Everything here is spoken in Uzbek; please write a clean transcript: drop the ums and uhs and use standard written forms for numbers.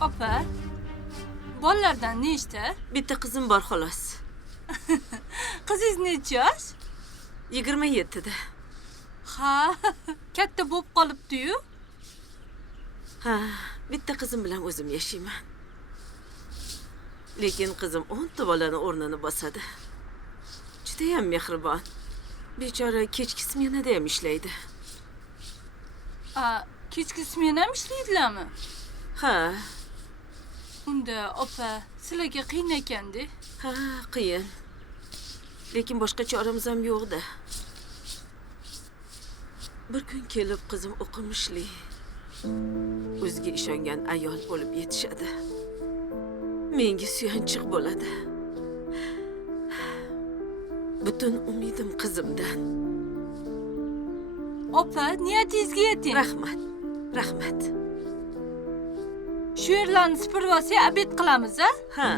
Opa, bolalardan nechta? Bitta qizim bor xolos. Qizingiz necha yosh? 27 da. Ha, katta bo'lib qolibdi-yu. Ha, bitta qizim bilan o'zim yashayman. Lekin qizim 10 ta bolani o'rnini bosadi. Juda ham mehribon. Bechora kechki smenada ham ishlaydi. Kechki smenam ishlaydilarmi? Ha, Unda opa, sizlarga qiyin ekan-da. ha, qiyin. Lekin boshqa choramiz ham yo'q-da. Bir kun kelib qizim o'qimishli. O'ziga ishongan ayol bo'lib yetishadi. Menga suyanchiq bo'ladi. Butun umidim qizimdan. Opa, niyatingizga yeting. Rahmat. Rahmat. Shu yerlarni supurib olsak, obed qilamiz-a? Ha,